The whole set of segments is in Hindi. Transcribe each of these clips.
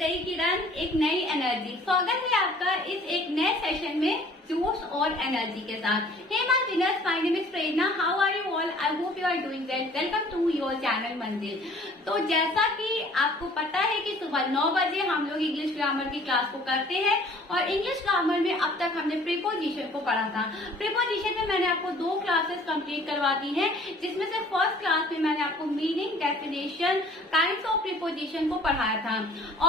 नई किरण, एक नई एनर्जी। स्वागत है आपका इस एक नए सेशन में जोश और एनर्जी के साथ। Hey my winners, my name is Prerna. How are you all? I hope you are doing well. Welcome to your channel Mandir. तो जैसा कि आपको पता है कि सुबह 9 बजे हम लोग इंग्लिश ग्रामर की क्लास को करते हैं और इंग्लिश ग्रामर में अब तक हमने प्रीपोजिशन को पढ़ा था। प्रीपोजिशन में मैंने आपको 2 क्लासेस कंप्लीट करवा दी हैं, जिसमें से फर्स्ट क्लास में मैंने आपको meaning, definition, kinds of preposition को पढ़ाया था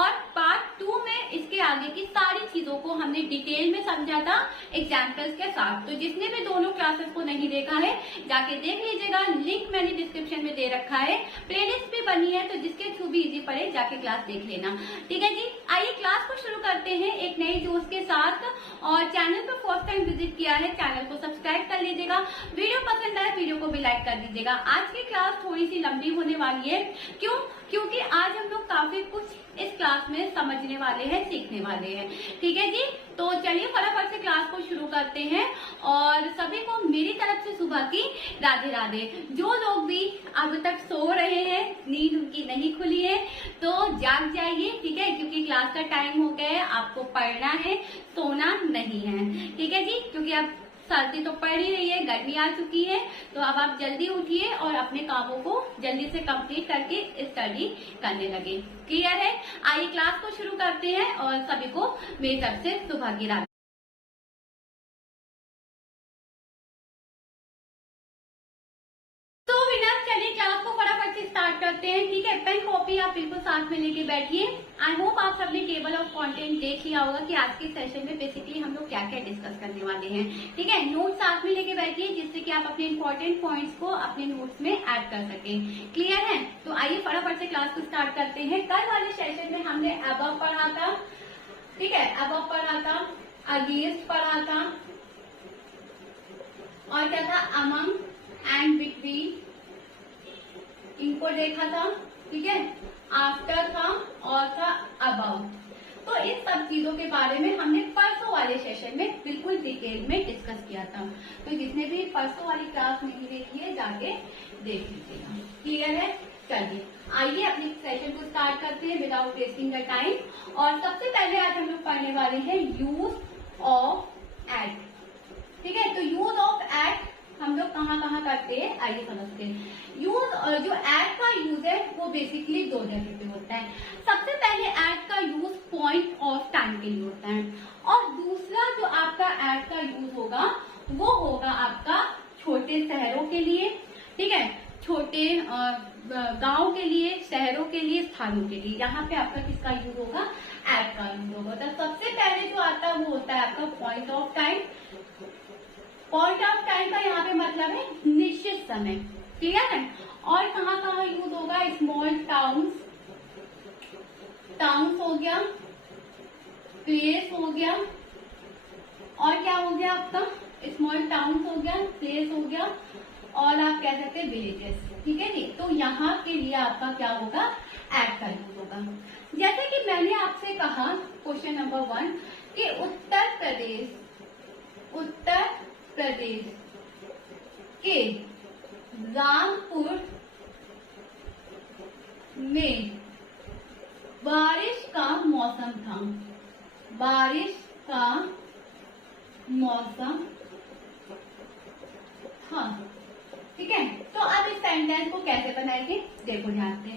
और पार्ट 2 में इसके आगे की सारी चीजों को हमने डिटेल में समझा था एग्जाम्पल्स के साथ। तो जिसने भी दोनों क्लासेस को नहीं देखा है जाके देख लीजिएगा, लिंक मैंने डिस्क्रिप्शन में दे रखा है। प्लेलिस्ट भी बनी है, तो जिसके थ्रू भी इजी पड़े जाके क्लास देख लेना। ठीक है जी, आइए क्लास को शुरू करते हैं एक नई जोश के साथ। और चैनल पर फर्स्ट टाइम विजिट किया है, चैनल को सब्सक्राइब कर लीजिएगा। वीडियो पसंद आए वीडियो को भी लाइक कर दीजिएगा। आज की क्लास थोड़ी सी लंबी होने वाली है, क्योंकि आज हम लोग काफी कुछ इस क्लास में समझने वाले हैं, सीखने वाले हैं। ठीक है जी, तो चलिए फटाफट से क्लास को शुरू करते हैं और सभी को मेरी तरफ से सुबह की राधे राधे। जो लोग भी अब तक सो रहे हैं, नींद उनकी नहीं खुली है, तो जाग जाइए। ठीक है, क्योंकि क्लास का टाइम हो गया है, आपको पढ़ना है, सोना नहीं है। ठीक है जी, क्योंकि अब सर्दी तो पड़ ही रही है, गर्मी आ चुकी है, तो अब आप जल्दी उठिए और अपने कामों को जल्दी से कंप्लीट करके स्टडी करने लगे। क्लियर है? आइए क्लास को शुरू करते हैं और सभी को मेरी तरफ से सुबह की राधे। तो विनर, चलिए क्लास को फटाफट से स्टार्ट करते हैं। ठीक है, पेन कॉपी आप बिल्कुल साथ में लेके बैठिए। आई होप आप सबने टेबल ऑफ कंटेंट देख लिया होगा कि आज के सेशन में बेसिकली हम लोग क्या क्या डिस्कस करने वाले हैं। ठीक है, नोट साथ में लेके बैठिए जिससे कि आप अपने इंपॉर्टेंट पॉइंट्स को अपने नोट्स में ऐड कर सके। क्लियर है? तो आइए फटाफट से क्लास को स्टार्ट करते हैं। कल वाले सेशन में हमने अबव पढ़ा था। ठीक है, अबव पढ़ा था, अगेंस्ट पढ़ा था और क्या था, अमंग एंड बिटवीन, इनको देखा था। ठीक है, आफ्टर था और था अबाउ। तो इन सब चीजों के बारे में हमने परसों वाले सेशन में बिल्कुल डिटेल में डिस्कस किया था। तो जिसने भी परसों वाली क्लास नहीं देखी है जाके देख लीजिएगा। क्लियर है? चलिए आइए अपने सेशन को स्टार्ट करते हैं विदाउट वेस्टिंग द टाइम। और सबसे पहले आज हम लोग पढ़ने वाले हैं यूज ऑफ एट। ठीक है, तो यूज ऑफ एट हम लोग कहाँ कहाँ करते हैं आइए समझते हैं। यूज और जो एट का यूज है वो बेसिकली 2 जगह पे होता है। सबसे पहले एट का यूज पॉइंट ऑफ टाइम के लिए होता है और दूसरा जो आपका एट का यूज होगा वो होगा आपका छोटे शहरों के लिए। ठीक है, छोटे गांव के लिए, शहरों के लिए, स्थानों के लिए, यहाँ पे आपका किसका यूज होगा? एट का यूज होगा। तो सबसे पहले जो आता है वो होता है आपका point of time. Point of time का यहाँ पे मतलब है निश्चित समय। क्लियर है? और कहाँ कहाँ यूज होगा? स्मॉल टाउन्स, टाउन्स हो गया, प्लेस हो गया और क्या हो गया आपका? स्मॉल टाउन्स हो गया, प्लेस हो गया और आप कह सकते हैं विलेजेस। ठीक है जी, तो यहाँ के लिए आपका क्या होगा? एट का यूज होगा। जैसे कि मैंने आपसे कहा क्वेश्चन नंबर 1 कि उत्तर प्रदेश के रामपुर में बारिश का मौसम था। बारिश का मौसम था। ठीक है, तो अब इस सेंटेंस को कैसे बनाएंगे देखो ध्यान से।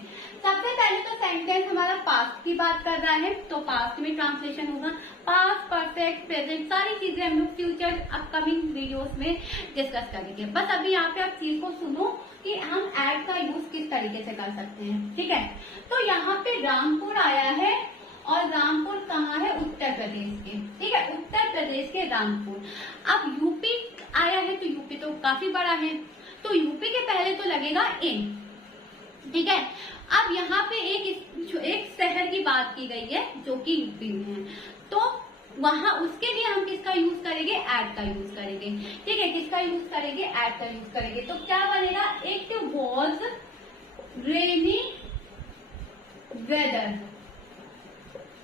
सबसे पहले तो सेंटेंस हमारा पास्ट की बात कर रहा है, तो पास्ट में ट्रांसलेशन होगा पास्ट, परफेक्ट, प्रेजेंट, सारी चीजें हम लोग फ्यूचर अपकमिंग वीडियोस में डिस्कस करेंगे। बस अभी यहाँ पे आप चीज को सुनो कि हम एट का यूज किस तरीके से कर सकते हैं। ठीक है, तो यहाँ पे रामपुर आया है और रामपुर कहाँ है? उत्तर प्रदेश के। ठीक है, उत्तर प्रदेश के रामपुर। अब यूपी आया है तो यूपी तो काफी बड़ा है, तो यूपी के पहले तो लगेगा इन। ठीक है, अब यहाँ पे एक शहर की बात की गई है जो कि यूपी में है, तो वहां उसके लिए हम किसका यूज करेंगे? एट का यूज करेंगे। ठीक है, किसका यूज करेंगे? एट का यूज करेंगे। तो क्या बनेगा? It was rainy weather.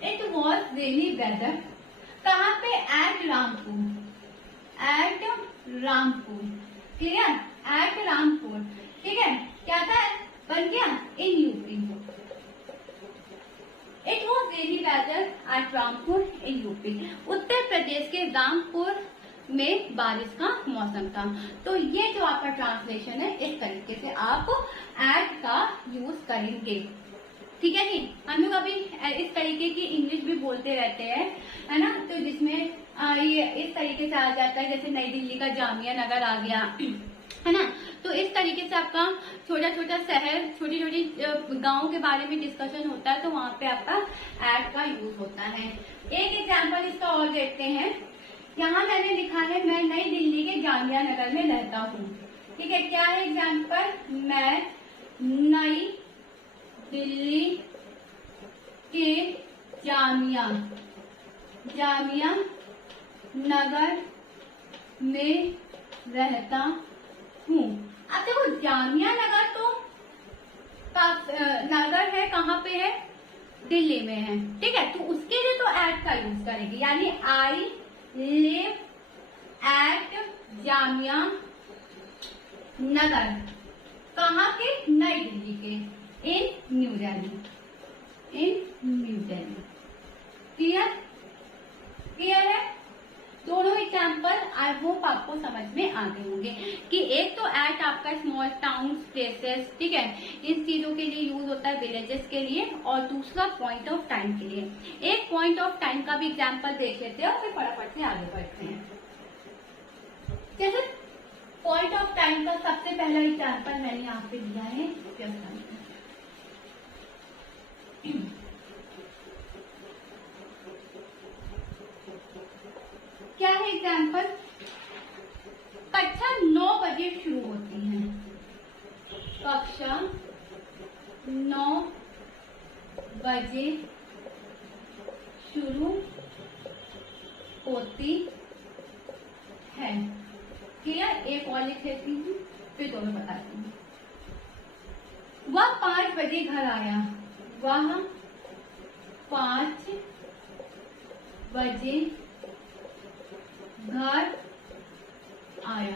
It was rainy weather कहाँ पे? At Rampur. At Rampur. Clear? At Rampur. ठीक है, क्या था? बन गया in UP. It was rainy weather at Rampur in UP. Uttar Pradesh के रामपुर में बारिश का मौसम था। तो ये जो आपका ट्रांसलेशन है, इस तरीके से आप एट का यूज करेंगे। ठीक है जी। हम लोग अभी इस तरीके की इंग्लिश भी बोलते रहते हैं, है ना। तो जिसमें ये इस तरीके से आ जाता है, जैसे नई दिल्ली का जामिया नगर आ गया, है ना। तो इस तरीके से आपका छोटा छोटा शहर, छोटी छोटी गांव के बारे में डिस्कशन होता है, तो वहां पे आपका एट का यूज होता है। एक एग्जाम्पल इसका और देखते हैं। यहाँ मैंने लिखा है, मैं नई दिल्ली के जामिया नगर में रहता हूँ। ठीक है, क्या है एग्जाम्पल? मैं नई दिल्ली के जामिया नगर में रहता हूँ। अब देखो, जामिया नगर तो नगर है, कहाँ पे है? दिल्ली में है। ठीक है, तो उसके लिए तो एट का यूज करेंगे, यानी I live at Jamia Nagar. कहाँ के? नई दिल्ली के, इन न्यू दिल्ली। क्लियर है? दोनों एग्जाम्पल आई होप आपको समझ में आ गए होंगे कि एक तो एट आपका स्मॉल टाउन, प्लेसेस, ठीक है, इन चीजों के लिए यूज होता है, विलेजेस के लिए, और दूसरा पॉइंट ऑफ टाइम के लिए। एक पॉइंट ऑफ टाइम का भी एग्जाम्पल देख लेते हैं और फिर फटाफट से आगे बढ़ते हैं। जैसे पॉइंट ऑफ टाइम का सबसे पहला एग्जाम्पल मैंने यहाँ पे दिया है, क्या है एग्जाम्पल? कक्षा 9 बजे शुरू होती है। कक्षा 9 बजे शुरू होती है। क्लियर? एक और लिख लेती हूँ, फिर दोनों बताती हूँ। वह 5 बजे घर आया। वह 5 बजे घर आया।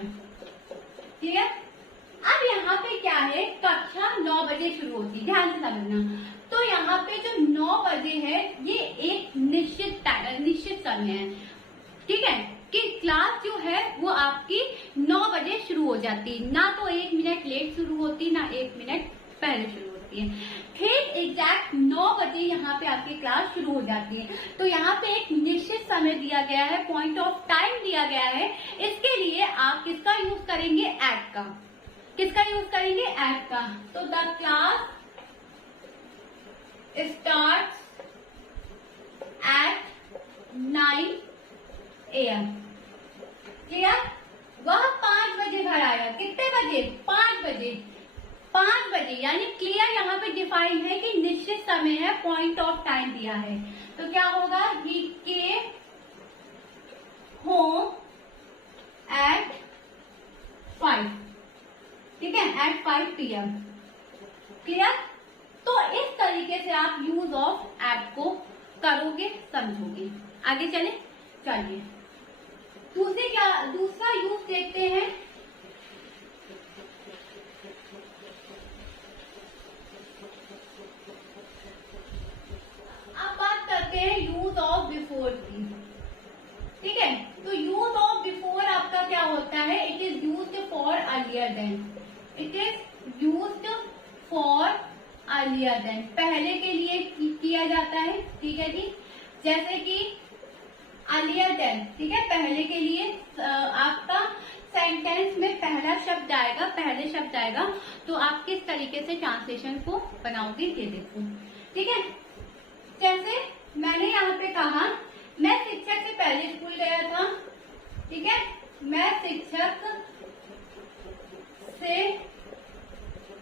ठीक है, अब यहाँ पे क्या है? कक्षा 9 बजे शुरू होती है, ध्यान से समझना। तो यहाँ पे जो 9 बजे है, ये एक निश्चित समय है। ठीक है, कि क्लास जो है वो आपकी 9 बजे शुरू हो जाती है, ना तो 1 मिनट लेट शुरू होती, ना 1 मिनट पहले शुरू होती है। ठीक एग्जैक्ट 9 बजे यहाँ पे आपकी क्लास शुरू हो जाती है। तो यहाँ पे एक निश्चित समय दिया गया है, पॉइंट ऑफ टाइम दिया गया है। इसके लिए आप किसका यूज करेंगे? एट का। किसका यूज करेंगे? एट का। तो the class starts at 9 AM। Clear? वह 5 बजे घर आया। कितने बजे? 5 बजे। 5 बजे, यानी क्लियर यहाँ पे डिफाइन है कि निश्चित समय है, पॉइंट ऑफ टाइम दिया है। तो क्या होगा? ही केम होम एट 5। ठीक है, एट 5 PM। क्लियर? तो इस तरीके से आप यूज ऑफ एट को करोगे, समझोगे। आगे चले, चलिए दूसरा यूज देखते हैं। अब बात करते हैं यूज ऑफ बिफोर की। ठीक है, तो यूज ऑफ बिफोर आपका क्या होता है? It is used for earlier then. It is used for earlier then, पहले के लिए किया जाता है। ठीक है जी, जैसे कि अर्लियर देन, ठीक है, पहले के लिए आपका सेंटेंस में पहला शब्द आएगा, पहले शब्द आएगा, तो आप किस तरीके से ट्रांसलेशन को बनाओगे ये देखो। ठीक है, जैसे मैंने यहाँ पे कहा, मैं शिक्षक से पहले स्कूल गया था। ठीक है, मैं शिक्षक से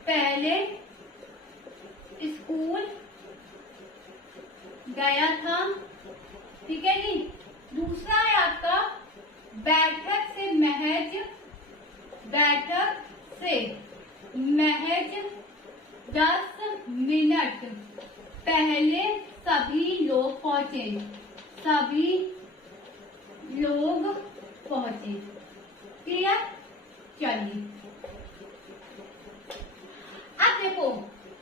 पहले स्कूल गया था। ठीक है जी। दूसरा है आपका बैठक से महज 10 मिनट पहले सभी लोग पहुंचे। क्लियर? चलिए, अब देखो,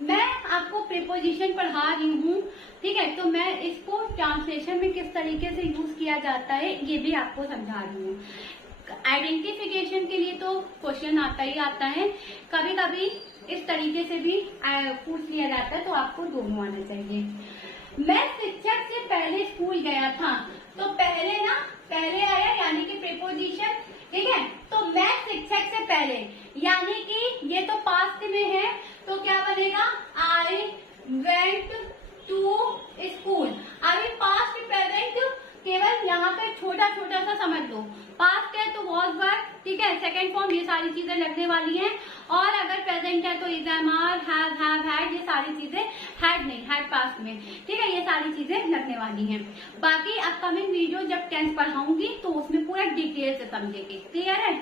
मैं आपको प्रीपोजिशन पढ़ा रही हूँ। ठीक है, तो मैं इस ट्रांसलेशन में किस तरीके से यूज किया जाता है ये भी आपको समझा रही हूँ। आइडेंटिफिकेशन के लिए तो क्वेश्चन आता ही आता है, कभी कभी इस तरीके से भी पूछ लिया जाता है, तो आपको दोनों आना चाहिए। मैं शिक्षक से पहले स्कूल गया था, तो पहले आया यानी कि प्रीपोजिशन, ठीक है। तो मैं शिक्षक से पहले यानी कि ये तो पास्ट में है, तो क्या बनेगा, आई वेंट टू स्कूल। अभी पास्ट प्रेजेंट केवल यहाँ पे छोटा छोटा सा समझ लो, पास्ट है तो वॉज वर्क, ठीक है, सेकंड फॉर्म, ये सारी चीजें लगने वाली हैं। और अगर प्रेजेंट है तो is, am, are, have, had, ये सारी चीजें, हैड नहीं, हैड पास्ट में, ठीक है, ये सारी चीजें लगने वाली हैं। बाकी अपकमिंग वीडियो जब टेंस पढ़ाऊंगी तो उसमें पूरा डिटेल से समझेंगे, क्लियर है।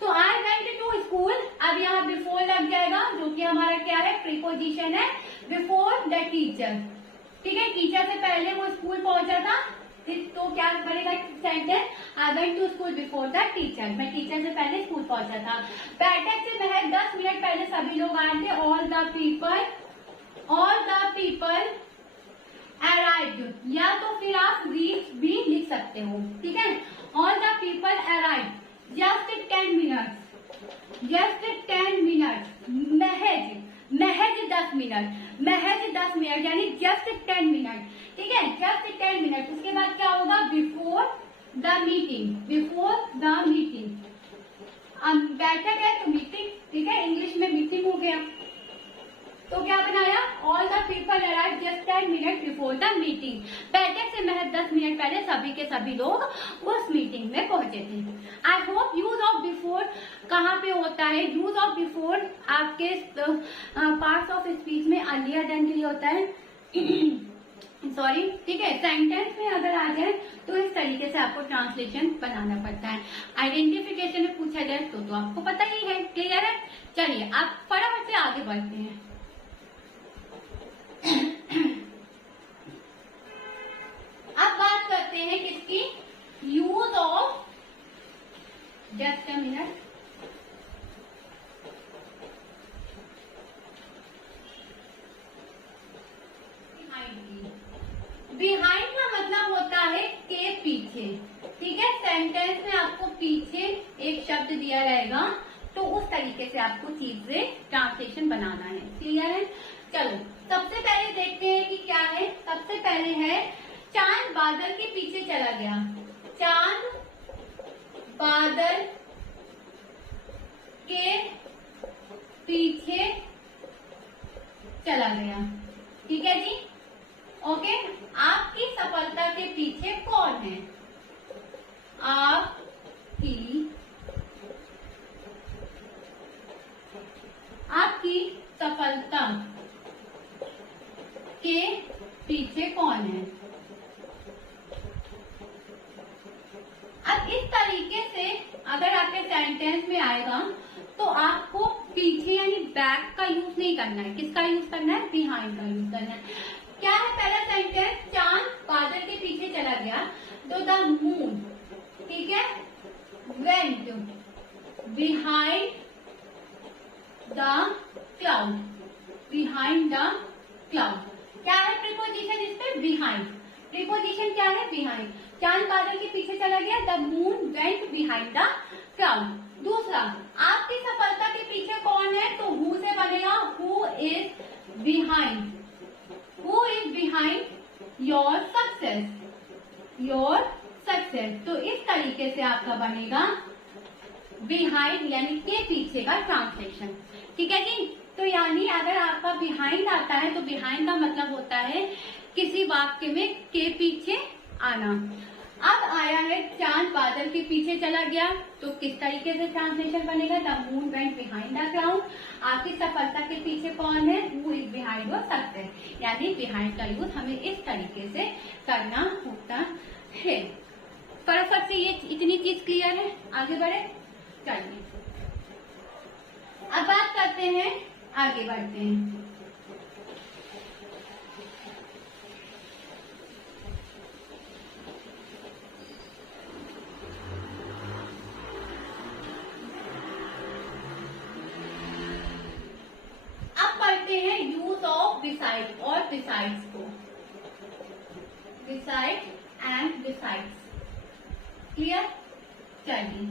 तो आई वेंट टू स्कूल, अब यहाँ बिफोर लग जाएगा, जो कि हमारा क्या है, प्रीपोजिशन है, बिफोर द टीचर, ठीक है। टीचर से पहले वो स्कूल पहुंचा था, तो क्या बनेगा sentence, I went to school before the teacher, मैं टीचर से पहले स्कूल पहुंचा था। बैठक से महज 10 मिनट पहले सभी लोग आए थे, ऑल द पीपल अराइव्ड, या तो फिर आप रीच भी लिख सकते हो, ठीक है। All the people arrived just 10 minutes, महज 10 मिनट यानी जस्ट 10 मिनट, ठीक है, जस्ट 10 मिनट। उसके बाद क्या होगा, बिफोर द मीटिंग, बैठक है तो मीटिंग, ठीक है, इंग्लिश में मीटिंग हो गया। तो क्या बनाया, all the people arrive just 10 minute before the meeting, बैठक से महज 10 मिनट पहले सभी के सभी लोग उस मीटिंग में पहुंचे थे। I hope use of before कहाँ पे होता है, यूज ऑफ बिफोर आपके पार्ट्स ऑफ स्पीच में अर्लियर देन के लिए होता है, सॉरी, ठीक है। सेंटेंस में अगर आ जाए तो इस तरीके से आपको ट्रांसलेशन बनाना पड़ता है। आइडेंटिफिकेशन में पूछा जाए तो आपको पता ही है, क्लियर है। चलिए आप फटाफट से आगे बढ़ते हैं। अब बात करते हैं किसकी, use of, just a minute, behind का मतलब होता है के पीछे, ठीक है। सेंटेंस में आपको पीछे एक शब्द दिया रहेगा, तो उस तरीके से आपको चीजें ट्रांसलेशन बनाना है, क्लियर है। चलो सबसे पहले देखते हैं कि क्या है। सबसे पहले है, चांद बादल के पीछे चला गया, चांद बादल के पीछे चला गया, ठीक है जी, ओके। आपकी सफलता के पीछे कौन है, आपकी सफलता के पीछे कौन है। अब इस तरीके से अगर आपके सेंटेंस में आएगा तो आपको पीछे यानी बैक का यूज नहीं करना है, किसका यूज करना है, बिहाइंड का यूज करना है। क्या है पहला सेंटेंस, चांद बादल के पीछे चला गया, तो द मून, ठीक है, went behind the cloud, behind the cloud. क्या है प्रीपोजिशन इस पे, बिहाइंड, प्रीपोजिशन क्या है, बिहाइंड। चांद बादल के पीछे चला गया, the moon went behind the cloud. दूसरा, आपकी सफलता के पीछे कौन है, तो हु से बनेगा, who is behind, Who is behind your success? Your success. तो इस तरीके से आपका बनेगा behind यानी के पीछे का ट्रांसलेशन, ठीक है जी। तो यानी अगर आपका behind आता है तो behind का मतलब होता है किसी वाक्य में के पीछे आना। अब आया है चांद बादल के पीछे चला गया, तो किस तरीके से ट्रांसलेशन बनेगा, the moon went behind the cloud. आपकी सफलता के पीछे कौन है, who is behind your success, यानी बिहाइंड का यूज हमें इस तरीके से करना होता है। फटाफट से ये इतनी चीज क्लियर है, आगे बढ़े। चलिए अब बात करते हैं, आगे बढ़ते हैं। यूज ऑफ बिसाइड और बिसाइड्स को, besides beside and besides. Clear? चलिए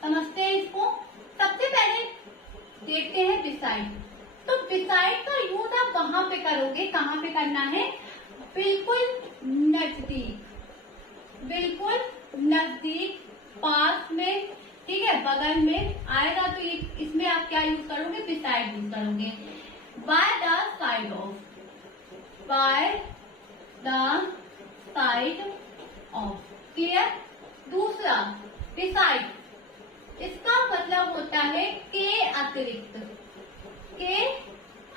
समझते हैं इसको। सबसे पहले देखते हैं बिसाइड। तो बिसाइड का यूज आप वहां पे करोगे, कहाँ पे करना है? बिल्कुल नजदीक, बिल्कुल नजदीक, पास में, ठीक है, बगल में आएगा तो इसमें आप क्या यूज करोगे? बिसाइड यूज करोगे। By the side of, by the side of. Clear? दूसरा बिसाइड, इसका मतलब होता है के अतिरिक्त, के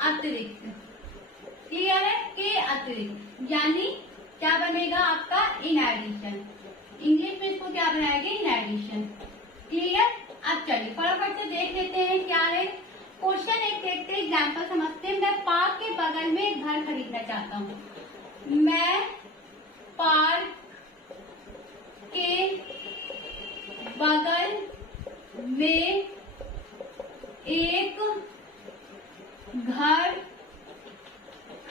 अतिरिक्त। क्लियर है? के अतिरिक्त यानी क्या बनेगा आपका? In addition. इंग्लिश में इसको क्या बनाएंगे? In addition. क्लियर? अब चलिए फटाफट से देख लेते हैं क्या है। क्वेश्चन एक देखते हैं, एग्जाम्पल समझते हैं। मैं पार्क के बगल में एक घर खरीदना चाहता हूँ। मैं पार्क के बगल में एक घर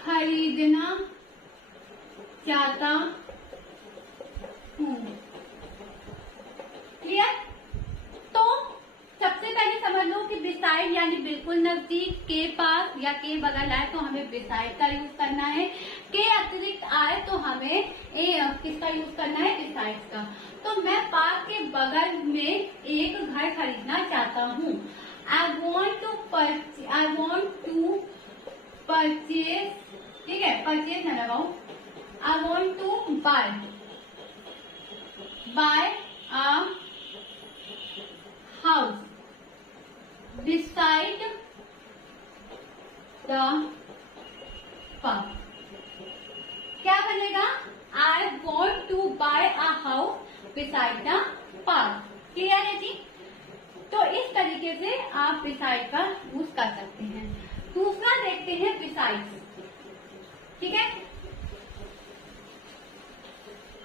खरीदना चाहता हूँ। क्लियर? तो सबसे पहले समझ लो कि बिसाइड यानी बिल्कुल नजदीक, के पास या के बगल आए तो हमें बिसाइड का यूज करना है। के अतिरिक्त आए तो हमें किसका यूज करना है? बिसाइड का। तो मैं पार्क के बगल में एक घर खरीदना चाहता हूँ। आई वॉन्ट टू परचेज, ठीक है, परचेज न लगाओ, I want to buy a house beside the park। क्या बनेगा? I want to buy a house beside the park। Clear है जी? तो इस तरीके से आप beside का यूज कर सकते हैं। दूसरा देखते हैं besides। ठीक है,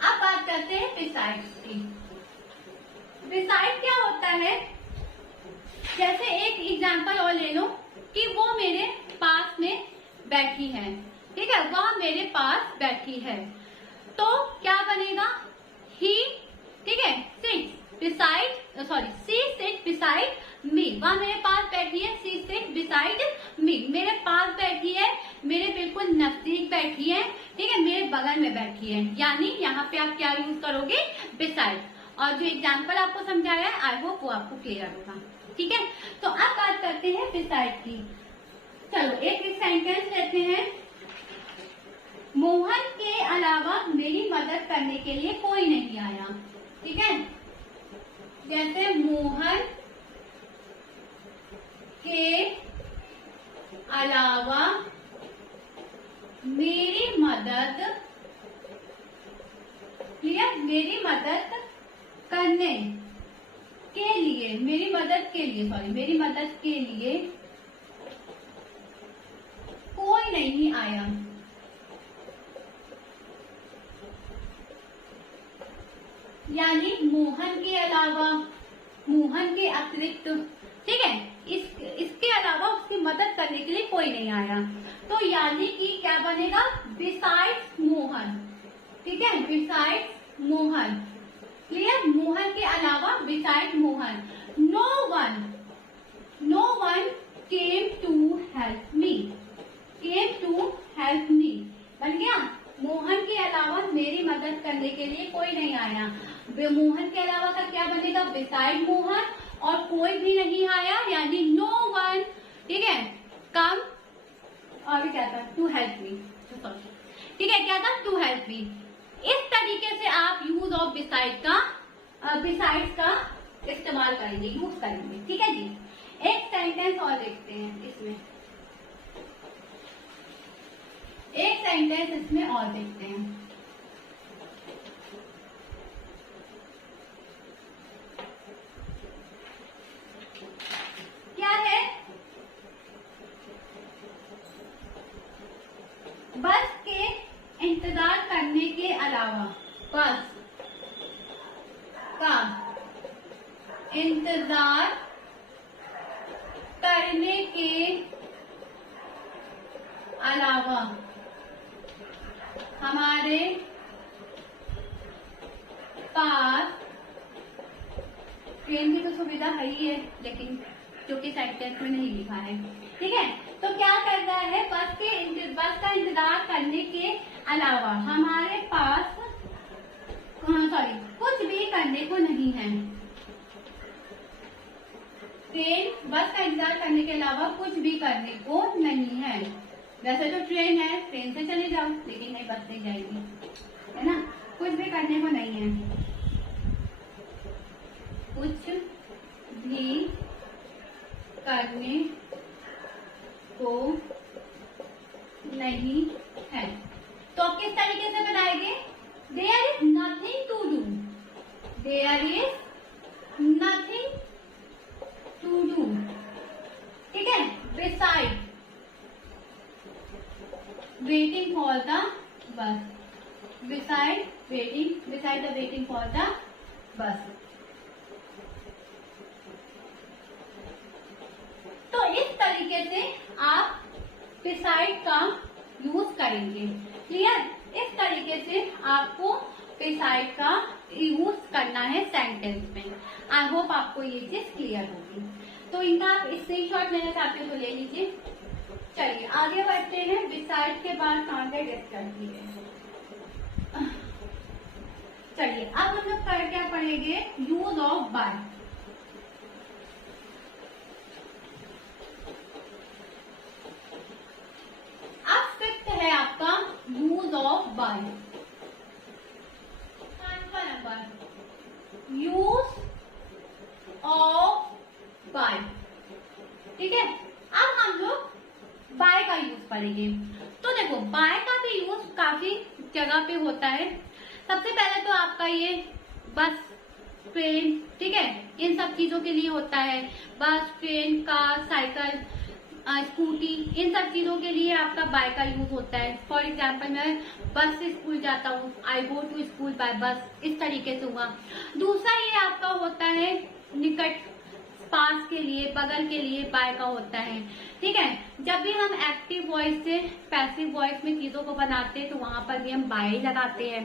अब बात करते हैं besides की। beside क्या होता है? जैसे एक एग्जाम्पल और ले लो कि वो मेरे पास में बैठी है, ठीक है, वह मेरे पास बैठी है, तो क्या बनेगा? ही, ठीक है, सिट बिसाइड, सॉरी, सी सिट बिसाइड मी। वह मेरे पास बैठी है, सी सिट बिसाइड मी। मेरे पास बैठी है, मेरे बिल्कुल नजदीक बैठी है, ठीक है, मेरे बगल में बैठी है। यानी यहाँ पे आप क्या यूज करोगे? बिसाइड। और जो एग्जाम्पल आपको समझाया है, आई होप वो आपको क्लियर होगा। ठीक है, तो अब बात करते हैं बिसाइड की। चलो एक सेंटेंस लेते हैं। मोहन के अलावा मेरी मदद करने के लिए कोई नहीं आया। ठीक है, जैसे मोहन के अलावा मेरी मदद, क्लियर, मेरी मदद करने के लिए, मेरी मदद के लिए, सॉरी, मेरी मदद के लिए कोई नहीं आया। यानी मोहन के अलावा, मोहन के अतिरिक्त, ठीक है, इसके अलावा उसकी मदद करने के लिए कोई नहीं आया। तो यानी कि क्या बनेगा? बिसाइड्स मोहन। ठीक है, बिसाइड्स मोहन। क्लियर? मोहन के अलावा, beside Mohan. No one came to help me. Came to help me बन गया। मोहन के अलावा मेरी मदद करने के लिए कोई नहीं आया। मोहन के अलावा का क्या बनेगा? बिसाइड मोहन। और कोई भी नहीं आया यानी नो वन, ठीक है, कम, और क्या था? To help me. ठीक है, क्या था? To help me. इस तरीके से आप यूज ऑफ बिसाइड का, बिसाइड्स का इस्तेमाल करेंगे, यूज करेंगे। ठीक है जी, एक सेंटेंस और देखते हैं इसमें, एक सेंटेंस इसमें और देखते हैं। क्या है? बस के इंतजार करने के अलावा, बस का इंतजार करने के अलावा हमारे पास, ट्रेन की तो सुविधा है ही है, लेकिन जो कि सेंटेंस में नहीं लिखा है, ठीक है। तो क्या कर रहा है, बस का इंतजार करने के अलावा हमारे पास कुछ भी करने को नहीं है। ट्रेन, बस का इंतजार करने के अलावा कुछ भी करने को नहीं है। वैसे तो ट्रेन है, ट्रेन से चले जाओ, लेकिन नहीं, बस नहीं जाएगी, है ना। कुछ भी करने को नहीं है, कुछ भी करने को नहीं है। तो आप किस तरीके से बनाएंगे, there is nothing to do, there is nothing to do, ठीक है। Beside waiting for the bus, beside the waiting for the bus. तो इस तरीके से आप बिसाइड का यूज करेंगे, क्लियर। इस तरीके से आपको बिसाइड का यूज करना है सेंटेंस में। आई होप आपको ये चीज क्लियर होगी। तो इनका आप स्क्रीनशॉट लेना चाहते हो तो ले लीजिए। चलिए आगे बढ़ते हैं। बिसाइड के बाद कहाँ गए, डिस्कस किए। चलिए अब हम लोग कर क्या पढ़ेंगे, यूज ऑफ बाय। अब फिफ्थ है आपका यूज ऑफ बाय। पांचवा नंबर यूज ऑफ बाय, ठीक है। अब हम लोग बाय का यूज पढ़ेंगे। तो देखो बाय का भी यूज काफी जगह पे होता है। सबसे पहले तो आपका ये बस, ट्रेन, ठीक है, इन सब चीजों के लिए होता है। बस, ट्रेन, कार, साइकिल, स्कूटी, इन सब चीजों के लिए आपका बाय का यूज होता है। फॉर एग्जाम्पल मैं बस से स्कूल जाता हूँ, आई गो टू स्कूल बाय बस, इस तरीके से हुआ। दूसरा ये आपका होता है निकट, पास के लिए, बगल के लिए बाय का होता है, ठीक है। जब भी हम एक्टिव वॉइस से पैसिव वॉइस में चीजों को बनाते हैं तो वहां पर भी हम बाय लगाते हैं,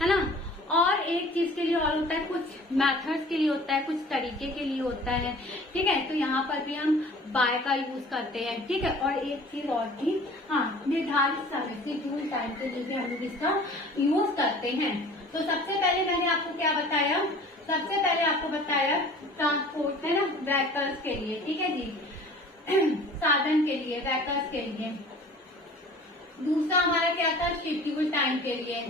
है ना। और एक चीज के लिए और होता है, कुछ मेथड्स के लिए होता है, कुछ तरीके के लिए होता है, ठीक है। तो यहाँ पर भी हम बाय का यूज करते हैं, ठीक है। और एक चीज और थी, हाँ, निर्धारित समय से ड्यूल टाइम के लिए भी हम लोग इसका यूज करते हैं। तो सबसे पहले मैंने आपको क्या बताया, सबसे पहले आपको बताया ट्रांसपोर्ट, है ना, व्हीकल्स के लिए, ठीक है जी, साधन के लिए, व्हीकल्स के लिए। दूसरा हमारा क्या था, शेड्यूल टाइम के लिए।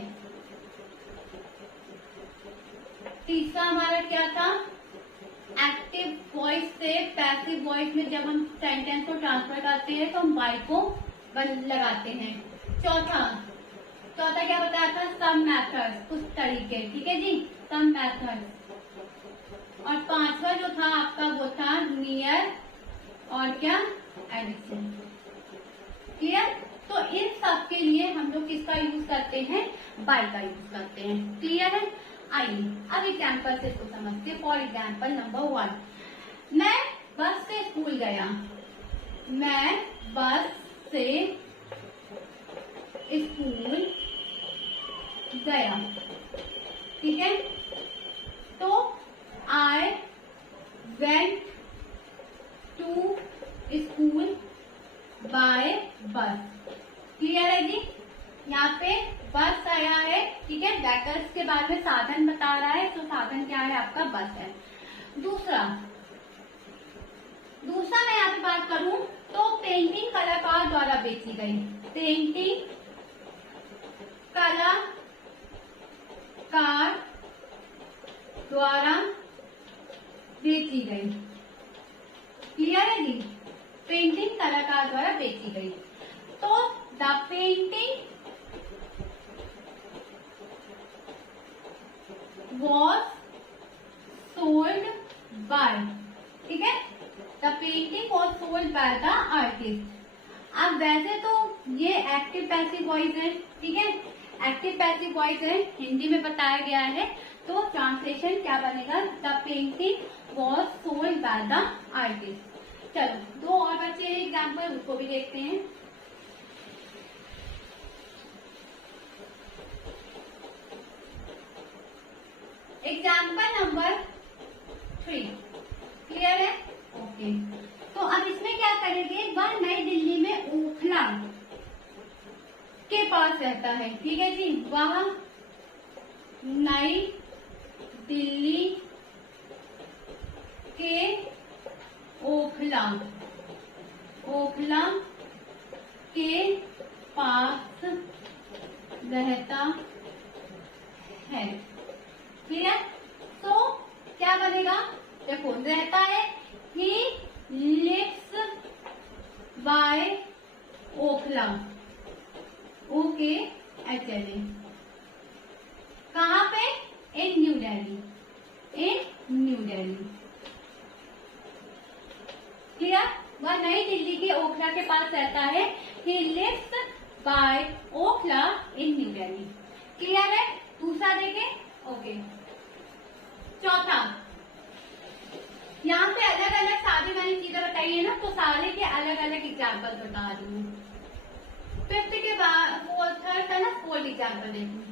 तीसरा हमारा क्या था, एक्टिव वॉइस से पैसिव वॉइस में जब हम सेंटेंस को ट्रांसफर करते हैं तो हम बाय को लगाते हैं। चौथा क्या बताया था, सम मेथड्स, कुछ तरीके, ठीक है जी, सम मेथड्स। और पांचवा जो था आपका वो था नियर और क्या, एडिशन, क्लियर। तो इन सब के लिए हम लोग किसका यूज करते हैं, बाय का यूज करते हैं, क्लियर है। आइए अब एग्जाम्पल से इसको समझते हैं। फॉर एग्जाम्पल नंबर 1, मैं बस से स्कूल गया, मैं बस से स्कूल गया, ठीक है। तो I went to school by bus, clear है जी। यहाँ पे बस आया है, ठीक है, व्हीकल्स के बाद में साधन बता रहा है, तो साधन क्या है आपका, बस है। दूसरा मैं यहाँ पे बात करूं तो पेंटिंग कलाकार द्वारा बेची गई, पेंटिंग कलाकार द्वारा बेची गई, क्लियर है जी। पेंटिंग कलाकार द्वारा बेची गई। तो the painting was sold by, ठीक है, the painting was sold by the artist. अब वैसे तो ये एक्टिव पैसिव वॉइस है, ठीक है, एक्टिव पैसिव वॉइस है, हिंदी में बताया गया है। तो ट्रांसलेशन क्या बनेगा, the painting was sold by the artist. चलो दो और बच्चे एग्जाम्पल, उसको भी देखते हैं। एग्जाम्पल नंबर 3 क्लियर है? ओके, तो अब इसमें क्या करेंगे, वह नई दिल्ली में ओखला के पास रहता है। ठीक है जी, वह नई दिल्ली के ओखला के पास रहता है। क्लियर? तो क्या बनेगा, देखो रहता है, he lives by Okhla, okay actually कहाँ पे, in New Delhi, in New Delhi. Clear? वह नई दिल्ली के ओखला के पास रहता है, he lives by Okhla in New Delhi. Clear है? दूसरा देखें, ओके। चौथा, यहाँ पे अलग अलग सारी मैंने चीजें बताई है ना, तो सारे के अलग अलग एग्जाम्पल बता रही हूँ। फिफ्थ के बाद थर्ड था ना, फोर्थ एग्जाम्पल देखिए।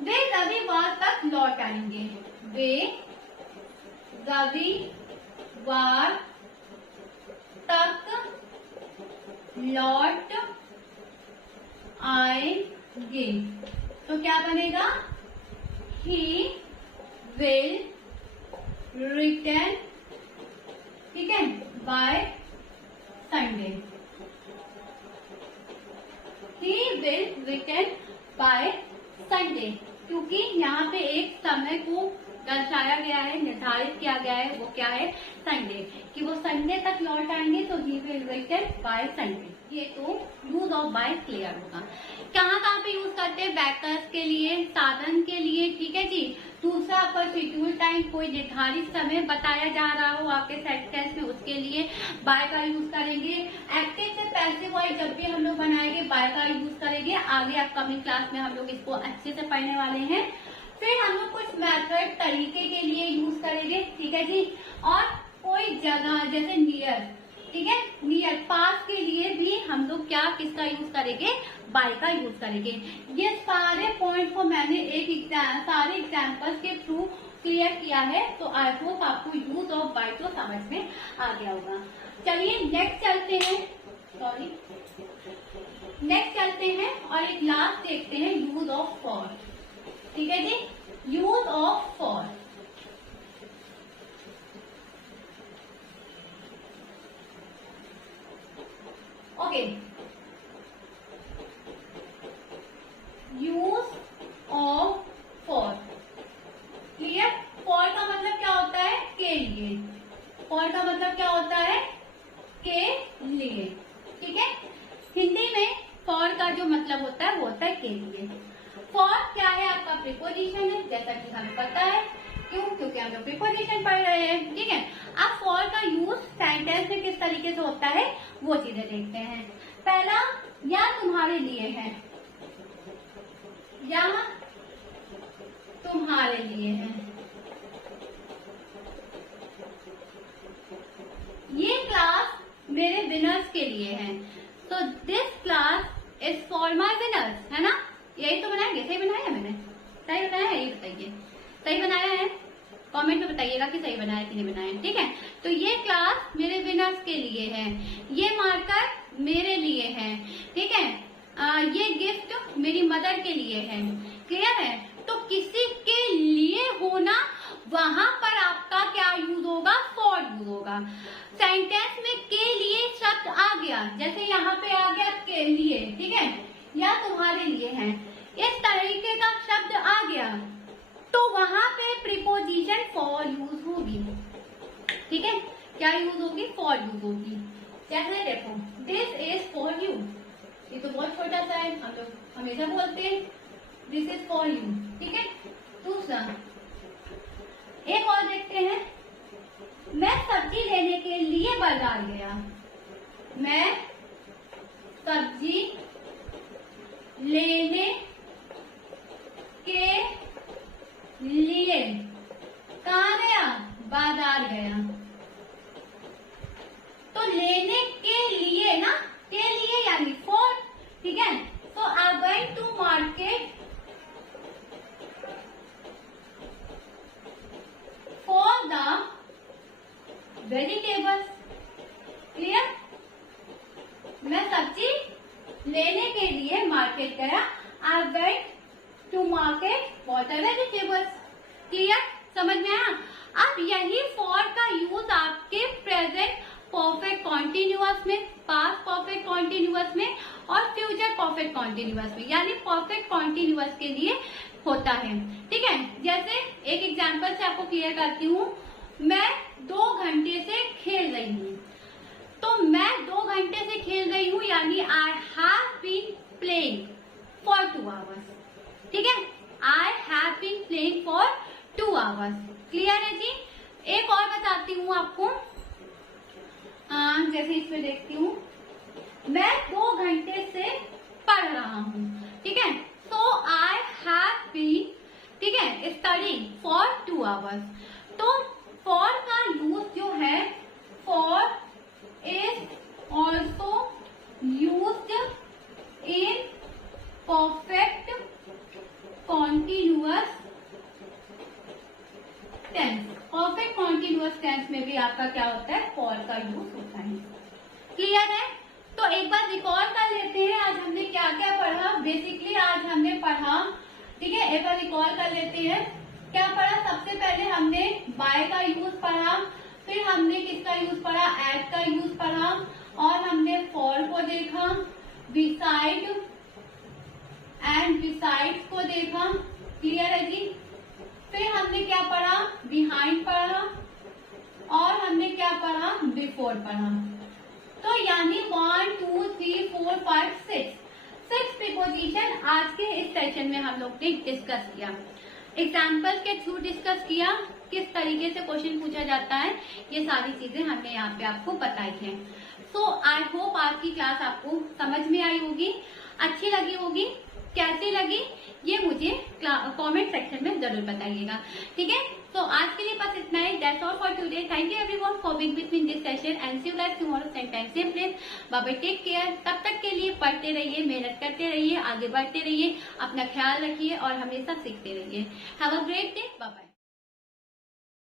वे रविवार तक लौट आएंगे, वे रविवार तक लौट आएंगे, तो क्या बनेगा, ही विल रिटर्न, ठीक है, by Sunday, he will return by Sunday, क्योंकि यहाँ पे एक समय को दर्शाया गया है, निर्धारित किया गया है, वो क्या है, संडे, कि वो संडे तक लौट आएंगे, तो he will return by Sunday. ये तो यूज ऑफ बाय क्लियर होगा। कहाँ कहाँ पे यूज करते हैं, वैकल्स के लिए, साधन के लिए, ठीक है जी। दूसरा, आपका शेड्यूल टाइम, कोई निर्धारित समय बताया जा रहा हो आपके सेंटेंस में, उसके लिए बाय का यूज करेंगे। एक्टिव से पैसिव वॉइस जब भी हम लोग बनाएंगे, बाय का यूज करेंगे। आगे अपकमिंग क्लास में हम लोग इसको अच्छे से पढ़ने वाले हैं। फिर हम लोग कुछ मेथड, तरीके के लिए यूज करेंगे, ठीक है जी। और कोई जगह जैसे नियर, ठीक है, नियर, पास के लिए भी हम लोग क्या, किसका यूज करेंगे, बाय का यूज करेंगे। ये सारे पॉइंट को मैंने सारे एग्जाम्पल्स के थ्रू क्लियर किया है, तो आई होप आपको यूज ऑफ बाय तो समझ में आ गया होगा। चलिए नेक्स्ट चलते हैं, नेक्स्ट चलते हैं और एक लास्ट देखते हैं, यूज ऑफ फॉर। ठीक है जी, use of for. Okay, use of for. Clear? For का मतलब क्या होता है, के लिए। फॉर का मतलब क्या होता है, के लिए, ठीक है। हिंदी में फॉर का जो मतलब होता है वो होता है के लिए। फॉर क्या है, आपका प्रीपोजिशन है, जैसा कि हमें पता है। क्यों? क्योंकि हम लोग प्रीपोजिशन पढ़ रहे हैं, ठीक है। अब फॉर का यूज सेंटेंस में किस तरीके से होता है वो चीजें देखते हैं। पहला, या तुम्हारे लिए है, या तुम्हारे लिए है। ये क्लास मेरे विनर्स के लिए है, तो this class is for my winners, है ना। यही तो बनाएंगे, सही बनाया है मैंने, सही बनाया है, ये बताइए सही बनाया है, कमेंट में बताइएगा कि सही बनाया कि नहीं बनाया, ठीक है। तो ये क्लास मेरे विनर्स के लिए है, ये मार्कर मेरे लिए है, ठीक है। ये गिफ्ट मेरी मदर के लिए है। क्लियर है? तो किसी के लिए होना, वहां पर आपका क्या यूज होगा, फॉर यूज होगा। सेंटेंस में के लिए शब्द आ गया, जैसे यहाँ पे आ गया के लिए, ठीक है, या तुम्हारे लिए है, इस तरीके का शब्द आ गया, तो वहां पे प्रीपोजिशन फॉर यूज होगी, ठीक है। क्या यूज होगी, फॉर यूज होगी। जैसे देखो, दिस इज फॉर यू, ये तो बहुत छोटा सा है, हम लोग हमेशा बोलते हैं दिस इज फॉर यू, ठीक है। दूसरा, एक और देखते हैं, मैं सब्जी लेने के लिए बाजार गया, मैं सब्जी लेने के लिए कहाँ गया, बाजार गया। तो लेने के लिए ना, के लिए यानी फॉर, ठीक है। तो I went to market vegetables. Clear? मैं सब्जी लेने के लिए मार्केट गया। I went to market for the vegetables. Clear? समझ में आया? अब यही फॉर का यूज आपके प्रेजेंट परफेक्ट कॉन्टिन्यूअस में, पास्ट परफेक्ट कॉन्टिन्यूअस में और फ्यूचर परफेक्ट कॉन्टिन्यूअस में, यानी परफेक्ट कॉन्टिन्यूअस के लिए होता है। ठीक है? जैसे एक एग्जांपल से आपको क्लियर करती हूँ। मैं 2 घंटे से खेल रही हूँ, तो मैं 2 घंटे से खेल रही हूँ यानी I have been playing for 2 hours. ठीक है? I have been playing for 2 hours. Clear है जी? एक और बताती हूँ आपको। जैसे इसमें देखती हूँ, मैं 2 घंटे से पढ़ रहा हूँ। ठीक है? सो आई हैव बीन, ठीक है, स्टडिंग फॉर 2 आवर्स। तो फॉर का यूज जो है, for is also used in perfect continuous tense. Perfect continuous tense में भी आपका क्या होता है? फॉर का यूज होता है। क्लियर है? तो एक बार रिकॉल कर लेते हैं आज हमने क्या क्या पढ़ा। बेसिकली आज हमने पढ़ा, ठीक है, एक बार रिकॉल कर लेते हैं क्या पढ़ा। सबसे पहले हमने बाय का यूज पढ़ा, फिर हमने किसका यूज पढ़ा? एट का यूज पढ़ा, और हमने फॉर को देखा, बिसाइड एंड बिसाइड को देखा। क्लियर है जी? फिर हमने क्या पढ़ा? बिहाइंड पढ़ा, और हमने क्या पढ़ा? बिफोर पढ़ा। तो यानी 1 2 3 4 5 6 प्रीपोजिशन आज के इस सेशन में हम लोग ने डिस्कस किया। एग्जाम्पल के थ्रू डिस्कस किया, किस तरीके से क्वेश्चन पूछा जाता है, ये सारी चीजें हमने यहाँ पे आपको बताई है। सो आई होप आज की क्लास आपको समझ में आई होगी, अच्छी लगी होगी। कैसी लगी ये मुझे कमेंट सेक्शन में जरूर बताइएगा। ठीक है? तो आज के लिए बस इतना ही। That's all for today. Thank you everyone for being with me in this session and see you guys tomorrow same time same place. Bye bye, take care. तब तक के लिए पढ़ते रहिए, मेहनत करते रहिए, आगे बढ़ते रहिए, अपना ख्याल रखिए और हमेशा सीखते रहिए। Have a great day. Bye bye.